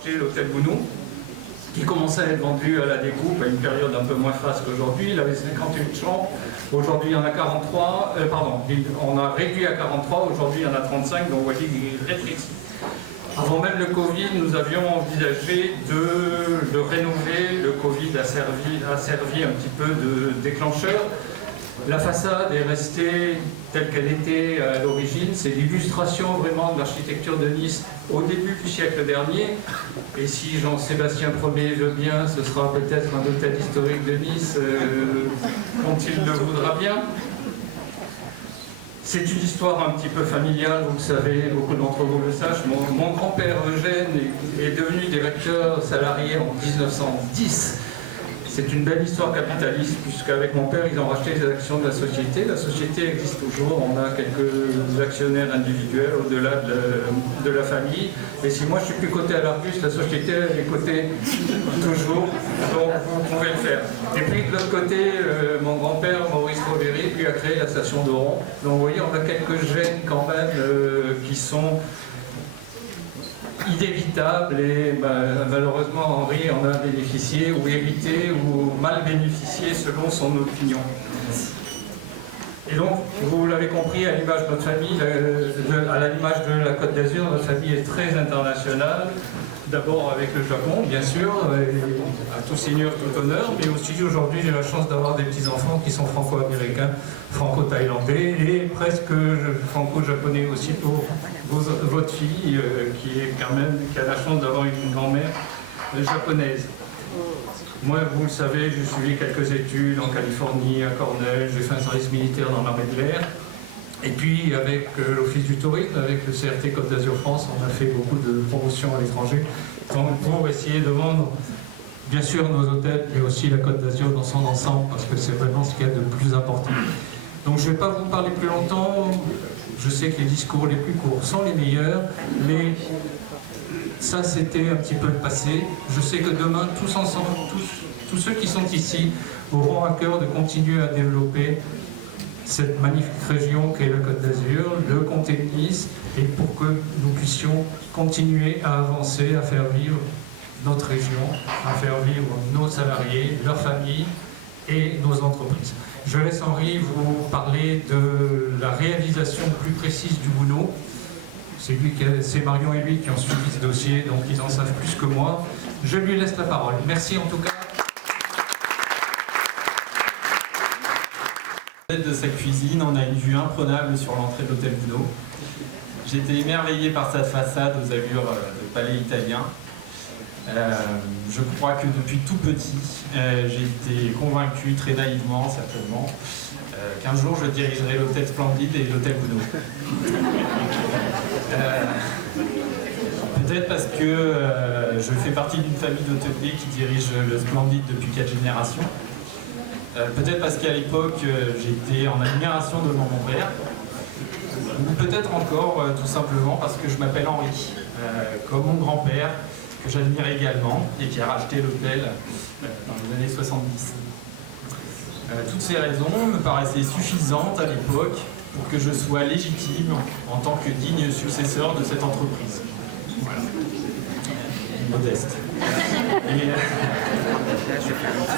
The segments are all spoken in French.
racheté l'hôtel Gounod, qui commençait à être vendu à la découpe à une période un peu moins faste qu'aujourd'hui. Il avait 58 chambres, aujourd'hui il y en a 43, on a réduit à 43, aujourd'hui il y en a 35, donc vous voyez il rétrécit. Avant même le Covid, nous avions envisagé de rénover. Le Covid a servi un petit peu de déclencheur. La façade est restée telle qu'elle était à l'origine. C'est l'illustration vraiment de l'architecture de Nice au début du siècle dernier. Et si Jean-Sébastien Ier veut bien, ce sera peut-être un hôtel historique de Nice quand il le voudra bien. C'est une histoire un petit peu familiale, vous le savez, beaucoup d'entre vous le savent. Mon grand-père Eugène est devenu directeur salarié en 1910. C'est une belle histoire capitaliste, puisqu'avec mon père, ils ont racheté les actions de la société. La société existe toujours, on a quelques actionnaires individuels au-delà de la famille. Et si moi je suis plus coté à l'Argus, la société elle est cotée toujours, donc vous pouvez le faire. Et puis de l'autre côté, mon grand-père, Maurice Roveri, lui a créé la station d'Oron. Donc vous voyez, on a quelques gènes quand même qui sont inévitable et malheureusement Henri en a bénéficié ou hérité ou mal bénéficié selon son opinion. Et donc, vous l'avez compris, à l'image de notre famille, à l'image de la Côte d'Azur, notre famille est très internationale. D'abord avec le Japon, bien sûr, à tout seigneur, tout honneur, mais aussi aujourd'hui j'ai la chance d'avoir des petits-enfants qui sont franco-américains, franco-thaïlandais et presque franco-japonais aussi pour votre fille qui a la chance d'avoir une grand-mère japonaise. Moi, vous le savez, j'ai suivi quelques études en Californie, à Cornell, j'ai fait un service militaire dans l'armée de l'air. Et puis, avec l'Office du tourisme, avec le CRT Côte d'Azur France, on a fait beaucoup de promotions à l'étranger pour essayer de vendre, bien sûr, nos hôtels, mais aussi la Côte d'Azur dans son ensemble, parce que c'est vraiment ce qu'il y a de plus important. Donc, je ne vais pas vous parler plus longtemps. Je sais que les discours les plus courts sont les meilleurs, mais ça, c'était un petit peu le passé. Je sais que demain, tous ensemble, tous ceux qui sont ici auront à cœur de continuer à développer cette magnifique région qu'est la Côte d'Azur, le comté de Nice, et pour que nous puissions continuer à avancer, à faire vivre notre région, à faire vivre nos salariés, leurs familles et nos entreprises. Je laisse Henri vous parler de la réalisation plus précise du Gounod. C'est Marion et lui qui ont suivi ce dossier, donc ils en savent plus que moi. Je lui laisse la parole. Merci en tout cas. De sa cuisine, on a une vue imprenable sur l'entrée de l'hôtel Gounod. J'ai été émerveillé par sa façade aux allures de palais italien. Je crois que depuis tout petit, j'ai été convaincu, très naïvement certainement, qu'un jour je dirigerai l'hôtel Splendide et l'hôtel Gounod. Peut-être parce que je fais partie d'une famille d'hôteliers qui dirige le Splendide depuis 4 générations. Peut-être parce qu'à l'époque, j'étais en admiration devant mon père. Ou peut-être encore, tout simplement, parce que je m'appelle Henri, comme mon grand-père, que j'admire également, et qui a racheté l'hôtel dans les années 70. Toutes ces raisons me paraissaient suffisantes à l'époque pour que je sois légitime en tant que digne successeur de cette entreprise. Voilà. Modeste. Et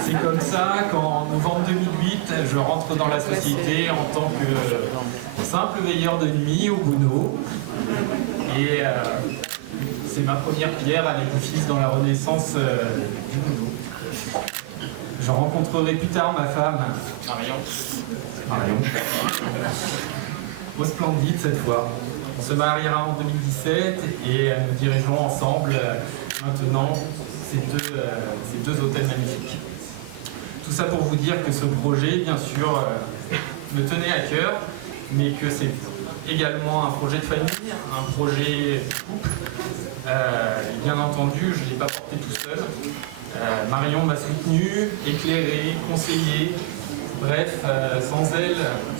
c'est comme ça qu'en novembre 2008, je rentre dans la société en tant que simple veilleur de nuit au Gounod. Et c'est ma première pierre à l'édifice dans la renaissance du Gounod. Je rencontrerai plus tard ma femme, Marion, au Splendide cette fois. On se mariera en 2017 et nous dirigeons ensemble maintenant ces deux hôtels magnifiques. Tout ça pour vous dire que ce projet, bien sûr, me tenait à cœur, mais que c'est également un projet de famille, un projet couple. Et bien entendu, je ne l'ai pas porté tout seul. Marion m'a soutenu, éclairé, conseillé. Bref, sans elle,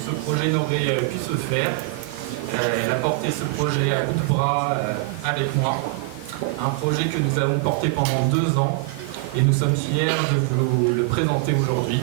ce projet n'aurait pu se faire. Elle a porté ce projet à bout de bras avec moi. Un projet que nous avons porté pendant 2 ans et nous sommes fiers de vous le présenter aujourd'hui.